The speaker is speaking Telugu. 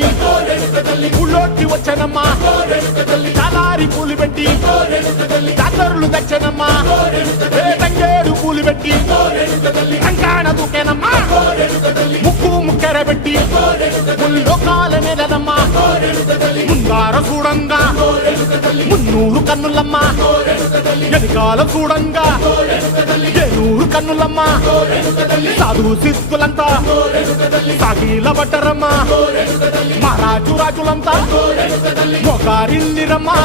పెట్టి ఊళ్ళోకి వచ్చానమ్మా చాలారి పూలు పెట్టి జాతరులు తెచ్చానమ్మా తంగేడు పూలు పెట్టి కంకాణ దూకేనమ్మా ముక్కు ముక్కెర పెట్టి ముల్లోకాల నెలనమ్మా ముందార చూడంగా మున్నూరు కన్నులమ్మా ఎనకాల చూడంగా ఏనూరు కన్నులమ్మా సాధువు సిద్ధులంతా సాగిల బట్టరమ్మా మహారాజు రాజులంతా మొగారిల్లిరమ్మా